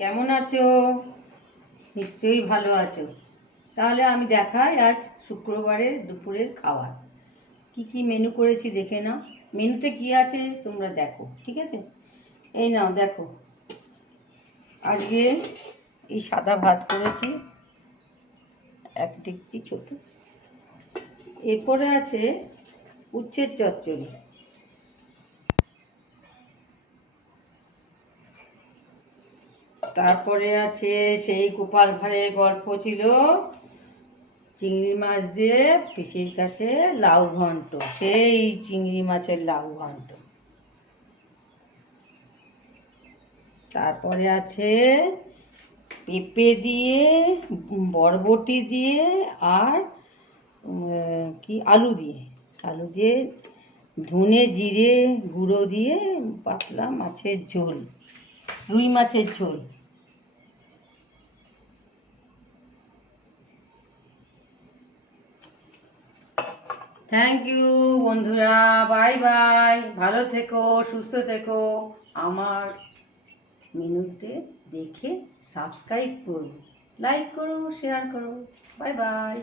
কেমন আছো? নিশ্চয়ই ভালো আছো। তাহলে আমি দেখাই আজ শুক্রবারের দুপুরের খাবার কি কি মেনু করেছি দেখে নাও। মেনুতে কি আছে তোমরা দেখো, ঠিক আছে? এই নাও দেখো, আজকে এই সাদা ভাত করেছি, এক ডেকচি ছোট। এরপরে আছে উচ্ছের চচ্চড়ি, তারপরে আছে সেই গোপাল ভাঁড়ের গল্প ছিল, চিংড়ি মাছ দিয়ে পিসির কাছে লাউ ঘন্ট, সেই চিংড়ি মাছের লাউ ঘন্ট। তারপরে আছে পেঁপে দিয়ে, বরবটি দিয়ে, আর কি আলু দিয়ে ধনে জিরে গুঁড়ো দিয়ে পাতলা মাছের ঝোল, রুই মাছের ঝোল। থ্যাংক ইউ বন্ধুরা, বাই বাই, ভালো থেকো, সুস্থ থেকো। আমার মেনুতে দেখে সাবস্ক্রাইব করো, লাইক করো, শেয়ার করো। Bye bye.